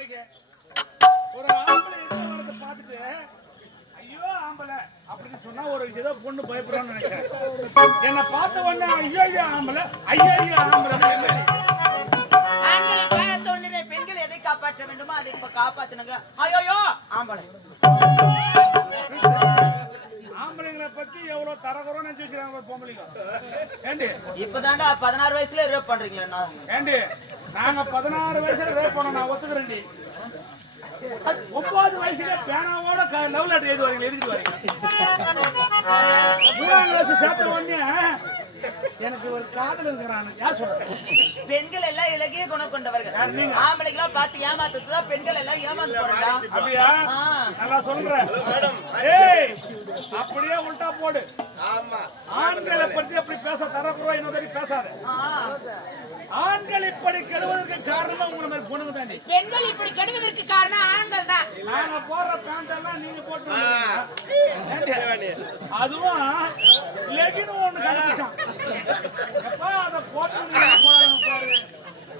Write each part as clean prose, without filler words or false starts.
ஒரு ஆம்பளை வரத பார்த்துட்டு ஐயோ ஆம்பளை அப்படின்னு சொன்னா ஒரு ஏதோ பொண்ணு பயப்படுறான்னு நினைக்கிறேன். என்ன பார்த்த உடனே ஐயோ ஐயோ ஆம்பளை ஐயோ ஐயோ ஆம்பளை. ஆண்களை பார்த்த உடனே பெண்கள் எதை காப்பாற்ற வேண்டுமோ அதை இப்ப காப்பாத்துனுங்க. ஐயோ ஆம்பளை. ஆம்பளைங்களை பத்தி எவ்வளவு தரகுறோம் நினைச்சு வச்சுக்கிறாங்க ஒரு பொம்பளைங்க. ஏண்டி இப்பதான்டா 16 வயசுல ரேப் பண்றீங்களா? ஏண்டி நாங்க 16 வயசுல ரேப் பண்ணோம், நான் ஒத்துக்கிறேன்டி. 9 வயசுல பேனாவோட லவ் லெட்டர் எழுதி வரீங்க, எழுதிட்டு வரீங்க. 3ஆம் கிளாஸ் சேர்த்த உடனே எனக்கு ஒரு காதல் இருக்கிறான். யார் சொல்றேன்? பெண்கள் எல்லாம் இலகிய குணம் கொண்டவர்கள். ஆம்பளைங்களா பார்த்து ஏமாத்துறதுதான் பெண்கள் எல்லாம் ஏமாந்து போறா. அப்படியா? நல்லா சொல்றேன். ஏய் அப்படியே உல்டா போடு. ஆமா, ஆண்களை பத்தி அப்படி பேச தரக்குறோம், இன்னொரு பேசாத. ஆண்கள் இப்படி கெடுவதற்கு காரணமா உங்களை மாதிரி பொண்ணுங்க தாண்டி. பெண்கள் இப்படி கெடுவதற்கு காரணம் ஆண்கள் தான். நாங்க போடுற பேண்ட் எல்லாம் நீங்க போட்டு அதுவும் லெகின் ஒண்ணு கண்டுபிடிச்சான். எப்ப அதை போட்டு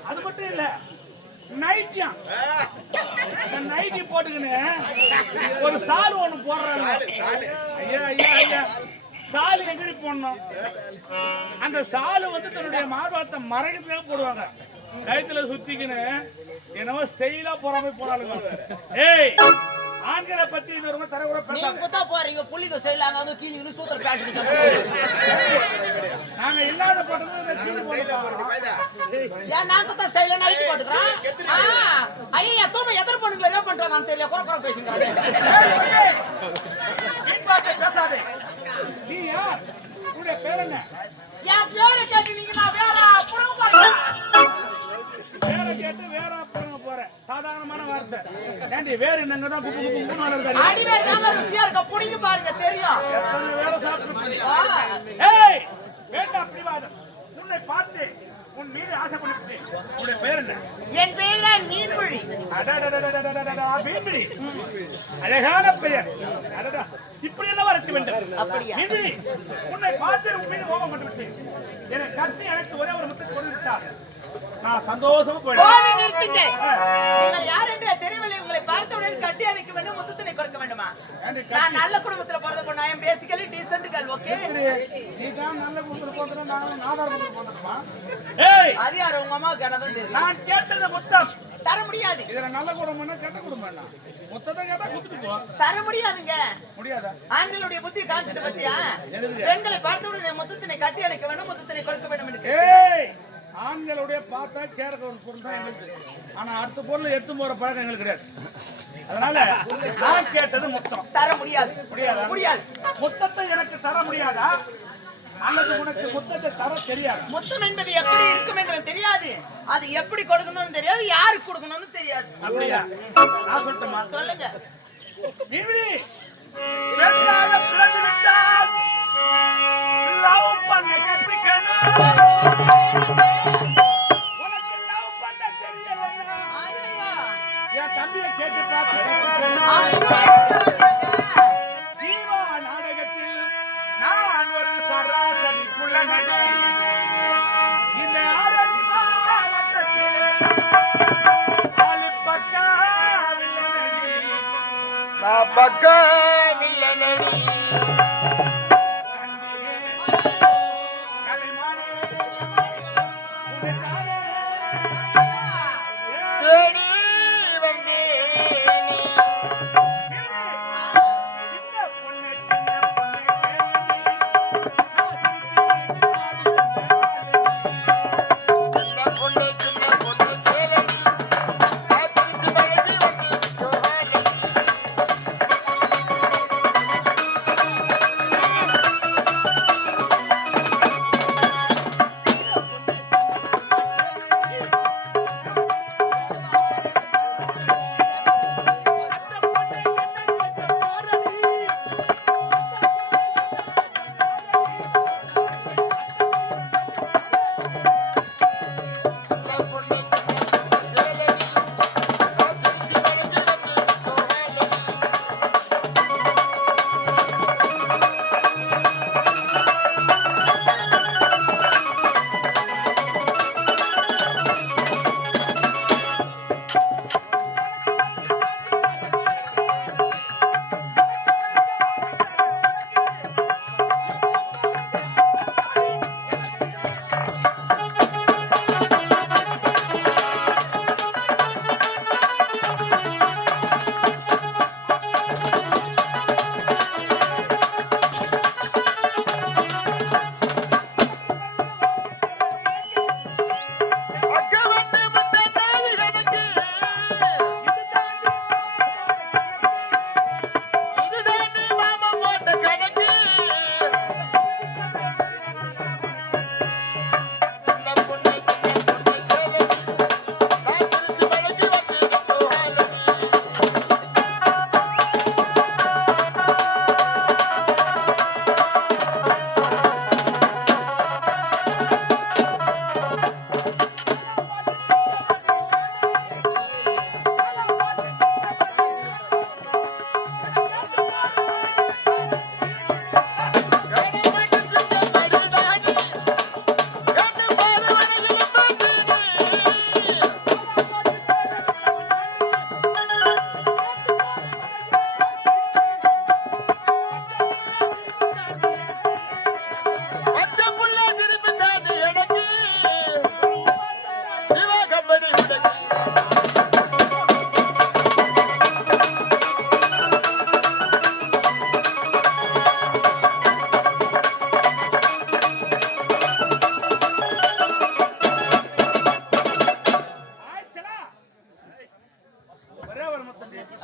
அது மட்டும் இல்ல, நைட்டியா நைட்டி போட்டுக்கின்னு ஒரு சால் ஒண்ணு போடுறாங்க. ஐயா ஐயா ஐயா, சாலு எங்கடி போடணும்? அந்த சாலு வந்து தன்னுடைய மார்பகத்தை மறைக்கிறதுக்காக போடுவாங்க. கழுத்துல சுத்திக்கின்னு என்னவோ ஸ்டைலா போறாம போறாளுங்க. ஏய் ஆண்களை பத்தி இன்னொரு தரகுற பேச போறீங்க. புள்ளிங்க ஸ்டைலாங்க அது கீழ சூத்திர பேண்ட். நாங்க இல்லாத போட்டது கீழ போடுறோம். ஏன் நாங்க தான் ஸ்டைலா நைட்டி போட்டுறோம். ஐயா தூம எதற பண்ணுங்க ரேப் பண்றாங்க தெரியல. குற குற பேசுங்க. பேசாதே. நீ யார்? உன்னுடைய பேர் என்ன? என் பேரை கேட்டு நீங்க நான் வேற அப்புறம் போறேன். பேரை கேட்டு வேற அப்புறம் போறேன். சாதாரணமான வார்த்தை. ஏண்டி வேற என்னங்க தான் குப்பு குப்பு மூணு இருக்காரு. அடிவே தான் ருசியா இருக்க புடிங்க பாருங்க தெரியும். எத்தனை வேற சாப்பிட்டு. ஏய் வேண்டாம் பிடிவாதம். உன்னை பார்த்து உன் மீது ஆசைப்பட்டு. உன்னுடைய பேர் என்ன? என் பேர் தான் நீன்மொழி. மீன்பிடி. அழகான பெயர். அடடா இப்படி எல்லாம் வரைக்க வேண்டும். அப்படியா? மீன்பிடி, உன்னை பார்த்து உன் மீது கோபம் கொண்டு விட்டேன். என்னை கட்டி அழைத்து ஒரே ஒரு முத்துக்கு கொண்டு விட்டார். நான் சந்தோஷமா போயிடுவேன். நிறுத்துங்க. நீங்கள் யார் என்று தெரியவில்லை. உங்களை பார்த்தவுடன் கட்டி அணைக்க வேண்டும், முத்தத்தினை கொடுக்க வேண்டுமா? நான் நல்ல குடும்பத்துல பிறந்த பொண்ணு. ஐ அம் பேசிக்கலி டீசன்ட் கேர்ள். ஓகே, நீ தான் நல்ல குடும்பத்துல பிறந்தா நான் நாதார குடும்பத்துல பிறந்தமா? ஏய் அது யார்? உங்க அம்மா கேட்டதான் தெரியும். நான் கேட்டது முத்தம் தர முடியாது. இதுல நல்ல குடும்பம்னா கெட்ட குடும்பம்னா முத்தத்தை கேட்டா குடுத்துட்டு போ. தர முடியாதுங்க. முடியாதா? ஆண்களுடைய புத்தி காமிச்சிட்டு பத்தியா? பெண்களை பார்த்தவுடன் முத்தத்தினை கட்டி அணைக்க வேண்டும், முத்தத்தினை கொடுக்க வேண்டும் என்று. ஏய் ஆண்களுடைய பார்த்தா கேரக்க ஒரு பொருள் தான் எங்களுக்கு. ஆனா அடுத்த பொருள் எடுத்து போற பழக்கம் எங்களுக்கு கிடையாது. அதனால நான் கேட்டது முத்தம். தர முடியாது. முடியாது. முத்தத்தை எனக்கு தர முடியாதா? அல்லது உனக்கு முத்தத்தை தர தெரியாது? முத்தம் என்பது எப்படி இருக்கும் என்று தெரியாது. அது எப்படி கொடுக்கணும்னு தெரியாது. யாருக்கு கொடுக்கணும்னு தெரியாது. அப்படியா? நான் சொல்லட்டுமா? சொல்லுங்க. இப்படி பெண்ணாக பிறந்து விட்டால் லவ் பண்ண கத்துக்கணும். உனக்கு லவ் பண்ண தெரியலன்னா என் தம்பியை கேட்டு பார்த்து. ஜீவா நாடகத்தில் நான் ஒரு சராசரி குள்ளநடி. இந்த ஆரணி மாவட்டத்தில் பக்கா வில்லனடி.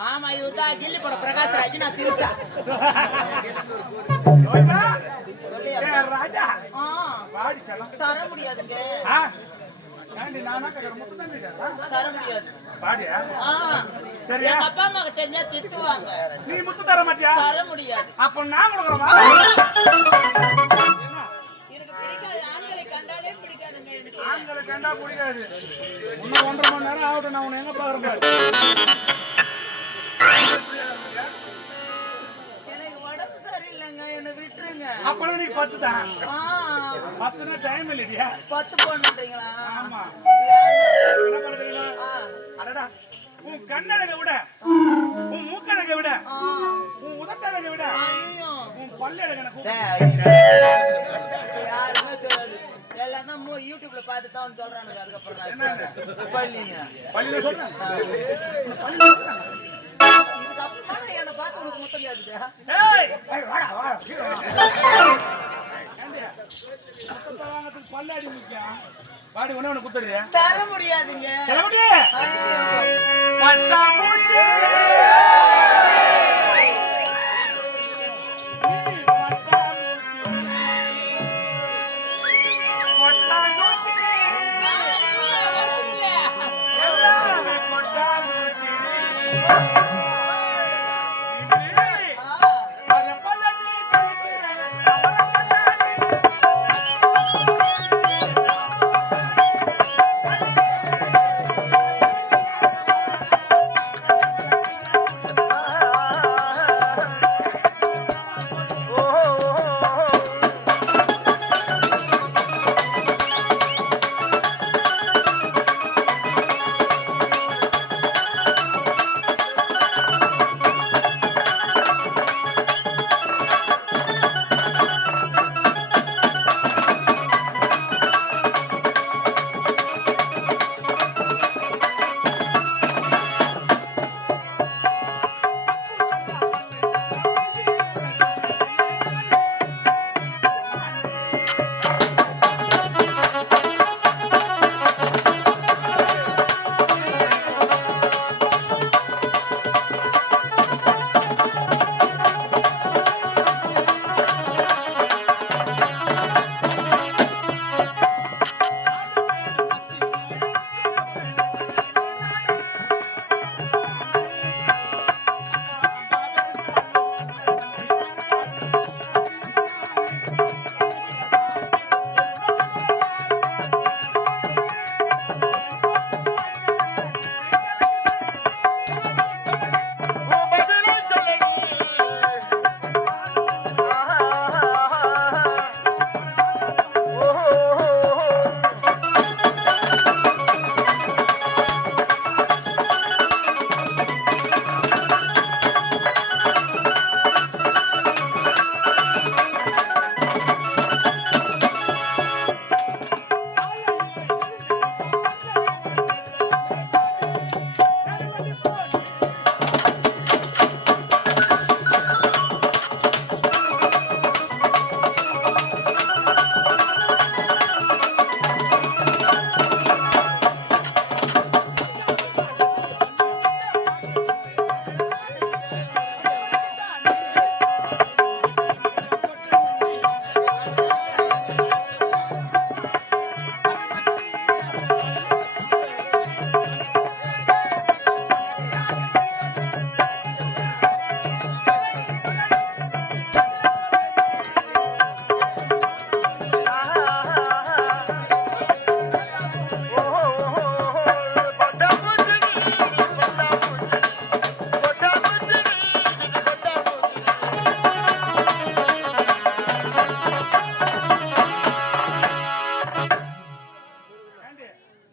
ஆமா இவர்தான் கில்லி பட பிரகாஷ்ராஜ் நான் திருச்சா ராஜா ஆ, வாடி செல்லம். தர முடியாதுங்க ஆ? ஏண்டி நானா கேக்குறேன், முத்து தான் கேக்குறா? தர முடியாது வாடியா? ஆ, சரியா? எங்க அப்பா அம்மாவுக்கு தெரிஞ்சா திட்டுவாங்க நீ முத்து தர மாட்டியா? தர முடியாது அப்ப நான் கொடுக்குறேன். எனக்கு பிடிக்காது ஆண்களை கண்டாலே பிடிக்காதுங்க எனக்கு ஆண்களை கண்டா பிடிக்காது. இன்னும் 1.5 மணி நேரம் ஆகட்டும், நான் உன்னை எங்க பாக்குறேன் பாரு. எனக்கு உடம்பு சரியில்லைங்க என்னை விட்டுருங்க அப்பெல்லாம் நீ 10 தான். ஆ, 10னா டைம் இல்லையா? 10 போடுறீங்களா ஆமா. என்ன பண்ண தெரியுமா? அடடா, உன் கண்ணழகை விட, உன் மூக்கழகை விட, உன் உதட்டழகை விட, ஐயோ உன் பல்லழகை எனக்கு யாருமே தெரியாது எல்லாம் தான் யூடியூப்ல பார்த்து தான் சொல்றானுங்க அதுக்கப்புறம் என்னன்னு? பள்ளிங்க பள்ளியில சொல்றேன். இதுக்கப்புறமா என்னை பார்த்து உங்களுக்கு முத்தம் கேக்குது ஏய், ஏய், வாடா, வாடா, கீழே வா. ஏண்டி, முத்தத்தை வாங்கறதுக்கு பல்லாடி முக்கியம். வாடி, உன்னை குத்துறியா? தர முடியாதுங்க கிளம்புடி. ஐயோ. பட்டாம்பூச்சி. நீ பட்டாம்பூச்சி. வரவில்லை. எல்லாமே பட்டாம்பூச்சி. பல பல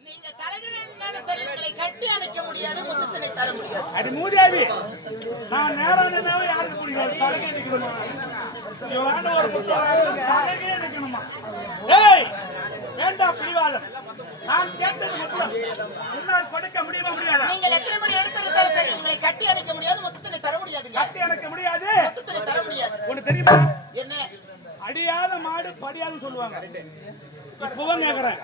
நீ கழிக்கிறேன், பல அடி மூதேவி, நான் நேரம் நின்னாவே யாருக்கு பிடிக்காது, தலைகே நிக்கணுமா? இவளாண்ட ஒரு புத்தகம் தலைகே நிக்கணுமா? ஏய், வேண்டாம் பிடிவாதம். நான் கேட்டது மட்டும் உன்னால் கொடுக்க முடியுமா முடியாதா? நீங்கள் எத்தனை மணி எடுத்திருந்தாலும் சரி உங்களை கட்டி அணைக்க முடியாது, மொத்தத்தினை தர முடியாதுங்க. கட்டி அணைக்க முடியாது, மொத்தத்தினை தர முடியாது. உனக்கு தெரியுமா? என்ன? அடியாத மாடு படியாதுன்னு சொல்லுவாங்க. இப்பவும் கேக்குறேன்,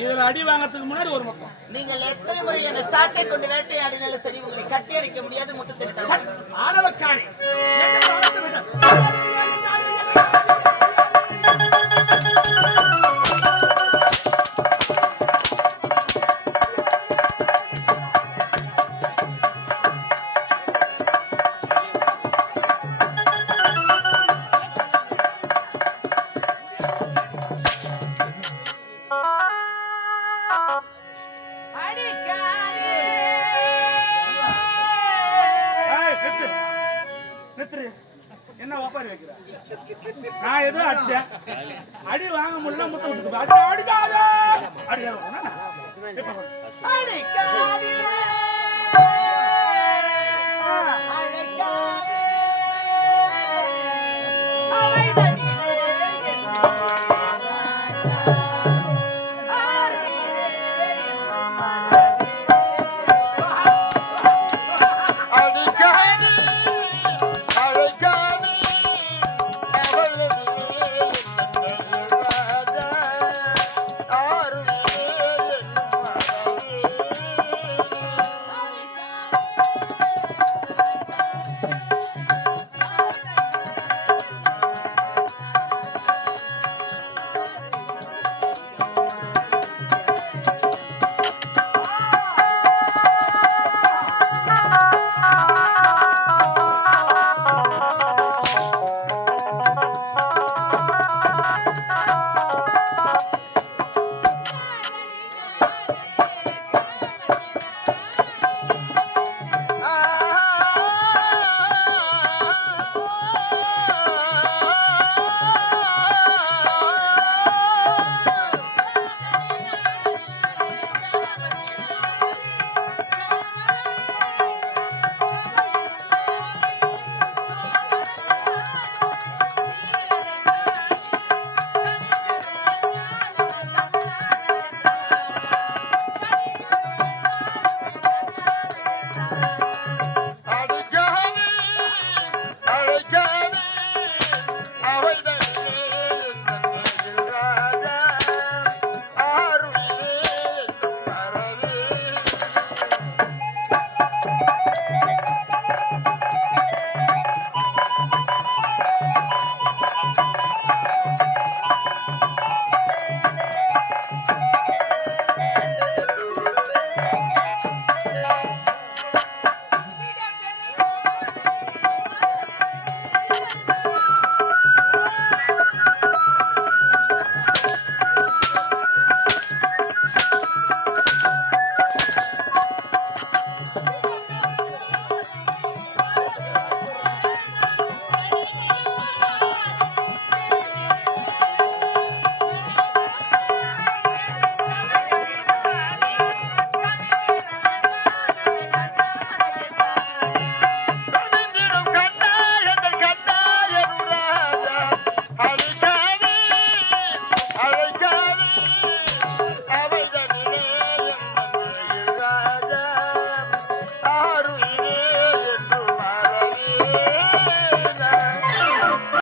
இதுல அடி வாங்கறதுக்கு முன்னாடி ஒரு மொத்தம். நீங்கள் எத்தனை முறை என்னை சாட்டை கொண்டு வேட்டையாடினாலும் சரி உங்களை கட்டி அடிக்க முடியாது முத்தத்தினை தர ஆணவக்காரி என்ன ஒப்பாரி வைக்கிற? நான் ஏதோ அடிச்சேன், அடி வாங்க முடியல, முத்தம் அடிக்காத அடிக்காத.